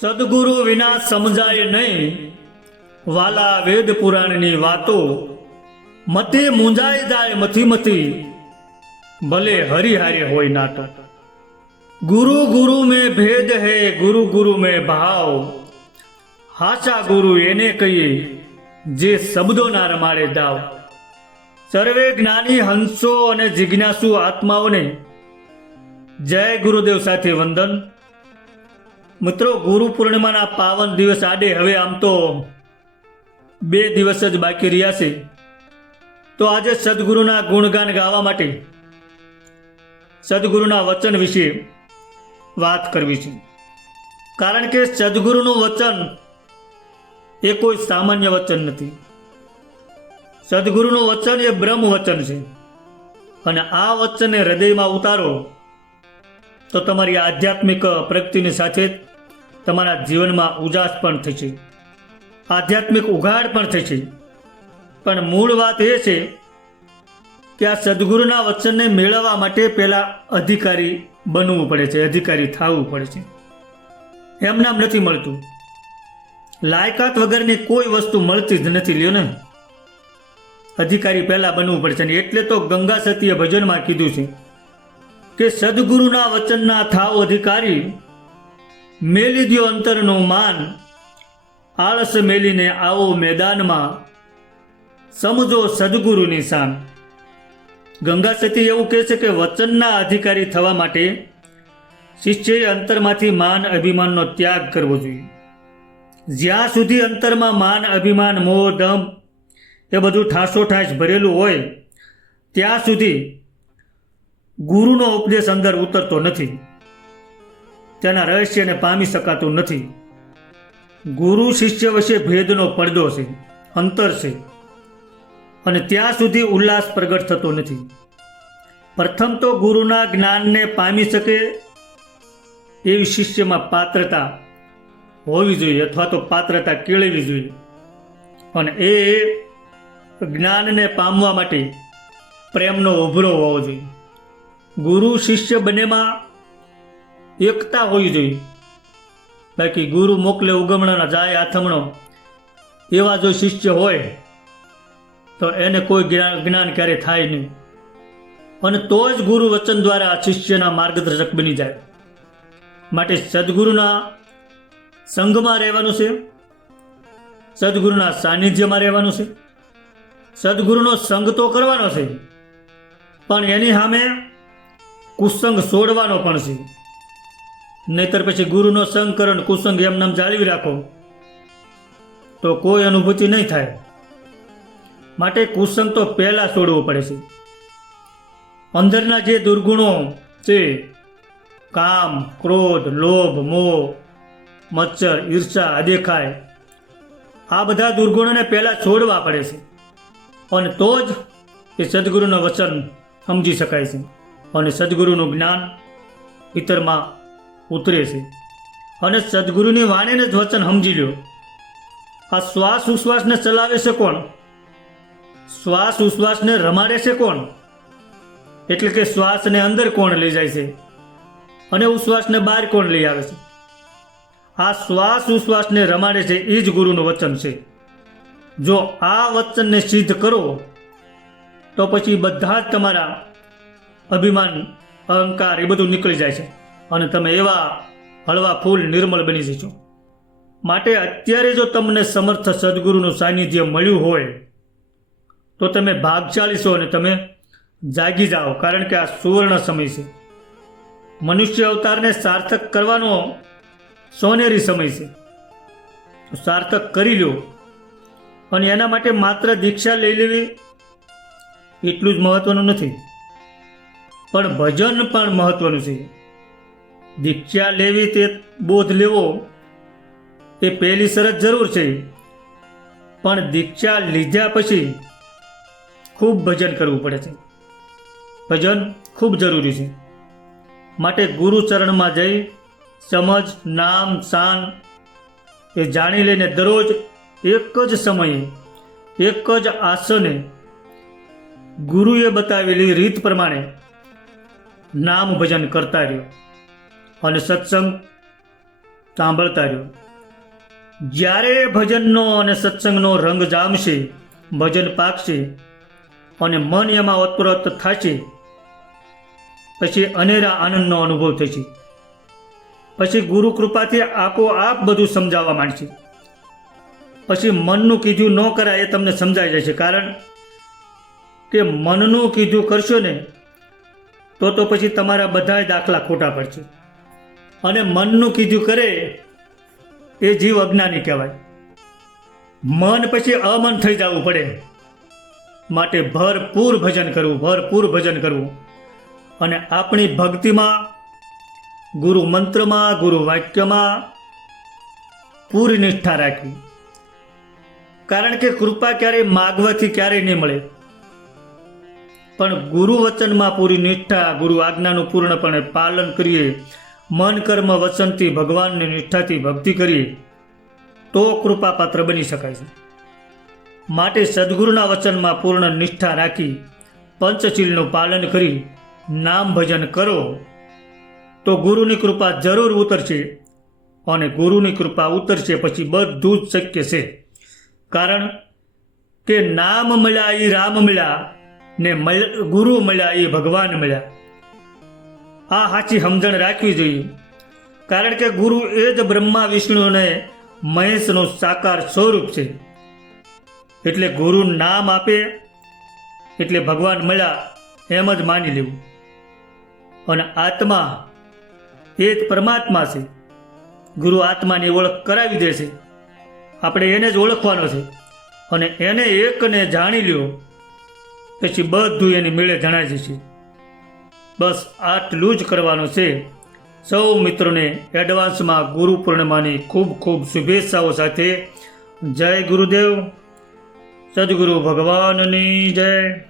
સદગુરુ વિના સમજાય નહીં. વાલા વેદ પુરાણની વાતો, મતે મૂંઝાઈ જાય મથી મથી, ભલે હરિહારે હોય નાટો ગુરુ ગુરુ મેં ભેદ હે, ગુરુ ગુરુ મેં ભાવ. હાચા ગુરુ એને કહીએ, જે શબ્દોના રમાડે દાવ. સર્વે જ્ઞાની હંસો અને જિજ્ઞાસુ આત્માઓને જય ગુરુદેવ સાથે વંદન. મિત્રો, ગુરુ પૂર્ણિમાના પાવન દિવસ આડે હવે આમ તો બે દિવસ જ બાકી રહ્યા છે. તો આજે સદગુરુના ગુણગાન ગાવા માટે સદગુરુના વચન વિશે વાત કરવી છે. કારણ કે સદગુરુનું વચન એ કોઈ સામાન્ય વચન નથી. સદગુરુનું વચન એ બ્રહ્મ વચન છે. અને આ વચનને હૃદયમાં ઉતારો તો તમારી આધ્યાત્મિક પ્રગતિની સાથે જ તમારા જીવનમાં ઉજાસ પણ થશે આધ્યાત્મિક ઉઘાડ પણ થશે પણ મૂળ વાત એ છે કે આ સદગુરુના વચનને મેળવવા માટે પહેલાં અધિકારી બનવું પડે છે, અધિકારી થવું પડે છે. એમ નામ નથી મળતું. લાયકાત વગરની કોઈ વસ્તુ મળતી જ નથી, લ્યો ને. અધિકારી પહેલાં બનવું પડે છે ને એટલે તો ગંગા સતીએ ભજનમાં કીધું છે કે સદગુરુના વચનના થાવ અધિકારી મેલી દ્યો અંતરનું માન. આળસ મેલીને આવો મેદાનમાં. સમજો સદગુરુની શાન. ગંગા સતી એવું કહે છે કે વચનના અધિકારી થવા માટે શિષ્યએ અંતરમાંથી માન અભિમાનનો ત્યાગ કરવો જોઈએ. જ્યાં સુધી અંતરમાં માન અભિમાન, મોહ, દમ એ બધું ઠાસોઠાસ ભરેલું હોય, ત્યાં સુધી ગુરુનો ઉપદેશ અંદર ઉતરતો નથી. તેના રહસ્યને પામી શકાતું નથી. ગુરુ શિષ્ય વચ્ચે ભેદનો પડદો છે, અંતર છે અને ત્યાં સુધી ઉલ્લાસ પ્રગટ થતો નથી. પ્રથમ તો ગુરુના જ્ઞાનને પામી શકે એવી શિષ્યમાં પાત્રતા હોવી જોઈએ અથવા તો પાત્રતા કેળવી જોઈએ. અને એ જ્ઞાનને પામવા માટે પ્રેમનો ઉભરો હોવો જોઈએ. ગુરુ શિષ્ય બંનેમાં એકતા હોવી જોઈએ. બાકી ગુરુ મોકલે ઉગમણાના જાય આથમણો, એવા જો શિષ્ય હોય, તો એને કોઈ જ્ઞાન ક્યારેય ક્યારે થાય નહીં. અને તો જ ગુરુ વચન દ્વારા આ શિષ્યના માર્ગદર્શક બની જાય. માટે સદગુરુના સંઘમાં રહેવાનું છે. સદગુરુના સાનિધ્યમાં રહેવાનું છે. સદગુરુનો સંગ તો કરવાનો છે. પણ એની સામે કુસંગ છોડવાનો પણ છે. નહીતર પછી ગુરુનો સંગ કરો ને કુસંગ એમ નામ જાળવી રાખો. તો કોઈ અનુભૂતિ નહીં થાય. માટે કુસંગ તો પહેલાં છોડવો પડે છે. અંદરના જે દુર્ગુણો છે, કામ, ક્રોધ, લોભ, મોહ, મચ્છર, ઈર્ષા, અદેખાય, આ બધા દુર્ગુણોને પહેલાં છોડવા પડે છે. અને તો જ એ સદગુરુનું વચન સમજી શકાય છે. અને સદગુરુનું જ્ઞાન ભીતરમાં ઉતરે છે. અને સદગુરુની વાણીને જ વચન સમજી લ્યો. આ શ્વાસ ઉશ્વાસને ચલાવે છે કોણ? શ્વાસ ઉશ્વાસને રમાડે છે કોણ? એટલે કે શ્વાસને અંદર કોણ લઈ જાય છે? અને ઉશ્વાસને બહાર કોણ લઈ આવે છે? આ શ્વાસ ઉશ્વાસને રમાડે છે એ જ ગુરુનું વચન છે. જો આ વચનને સિદ્ધ કરો, તો પછી બધા જ તમારા અભિમાન, અહંકાર એ બધું નીકળી જાય છે. અને તમે એવા હળવા ફૂલ નિર્મળ બની જશો માટે અત્યારે જો તમને સમર્થ સદગુરુનું સાનિધ્ય મળ્યું હોય, તો તમે ભાગશાળી છો અને તમે જાગી જાઓ, કારણ કે આ સુવર્ણ સમય છે. મનુષ્ય અવતારને સાર્થક કરવાનો સોનેરી સમય છે. સાર્થક કરી લો. અને એના માટે માત્ર દીક્ષા લઈ લેવી એટલું જ મહત્વનું નથી. પણ ભજન પણ મહત્વનું છે. દીક્ષા લેવી તે બોધ લેવો એ પહેલી શરત જરૂર છે. પણ દીક્ષા લીધા પછી ખૂબ ભજન કરવું પડે છે. ભજન ખૂબ જરૂરી છે. માટે ગુરુચરણમાં જઈ સમજ, નામ, શાન એ જાણી લઈને દરરોજ એક જ સમયે, એક જ આસને ગુરુએ બતાવેલી રીત પ્રમાણે નામ ભજન કરતા રહ્યો. અને સત્સંગ સાંભળતા રહ્યો. જ્યારે ભજનનો અને સત્સંગનો રંગ જામશે, ભજન પાકશે અને મન એમાં ઓતપ્રોત થશે, પછી અનેરા આનંદનો અનુભવ થશે. પછી ગુરુ કૃપાથી આપોઆપ બધું સમજાવવા માંડશે. પછી મનનું કીધું ન કરાય એ તમને સમજાઈ જશે. કારણ કે મનનું કીધું કરશો ને, તો તો પછી તમારા બધા દાખલા ખોટા પડશે. અને મનનું કીધું કરે એ જીવ અજ્ઞાની કહેવાય. મન પછી અમન થઈ જવું પડે. માટે ભરપૂર ભજન કરવું, ભરપૂર ભજન કરવું. અને આપણી ભક્તિમાં, ગુરુ મંત્રમાં, ગુરુ વાક્યમાં પૂરી નિષ્ઠા રાખવી. કારણ કે કૃપા ક્યારેય માગવાથી ક્યારેય નહીં મળે. પણ ગુરુ વચનમાં પૂરી નિષ્ઠા, ગુરુ આજ્ઞાનું પૂર્ણપણે પાલન કરીએ મન કર્મ વચનથી ભગવાનની નિષ્ઠાથી ભક્તિ કરીએ તો કૃપાપાત્ર બની શકાય છે. માટે સદગુરુના વચનમાં પૂર્ણ નિષ્ઠા રાખી, પંચશીલનું પાલન કરી, નામ ભજન કરો, તો ગુરુની કૃપા જરૂર ઉતરશે અને ગુરુની કૃપા ઉતરશે પછી બધું જ શક્ય છે. કારણ કે નામ મળ્યા એ રામ મળ્યા ને ગુરુ મળ્યા એ ભગવાન મળ્યા. આ સાચી સમજણ રાખવી જોઈએ. કારણ કે ગુરુ એ જ બ્રહ્મા, વિષ્ણુ અને મહેશનું સાકાર સ્વરૂપ છે. એટલે ગુરુ નામ આપે, એટલે ભગવાન મળ્યા એમ જ માની લેવું. અને આત્મા એ જ પરમાત્મા છે. ગુરુ આત્માની ઓળખ કરાવી દે છે. આપણે એને જ ઓળખવાનો છે. અને એને એકને જાણી લ્યો, પછી બધું એની મેળે જણાય જશે. બસ આટલું જ કરવાનું છે. સૌ મિત્રોને એડવાન્સમાં ગુરુ પૂર્ણિમાની ખૂબ ખૂબ શુભેચ્છાઓ સાથે જય ગુરુદેવ. સદગુરુ ભગવાનની જય.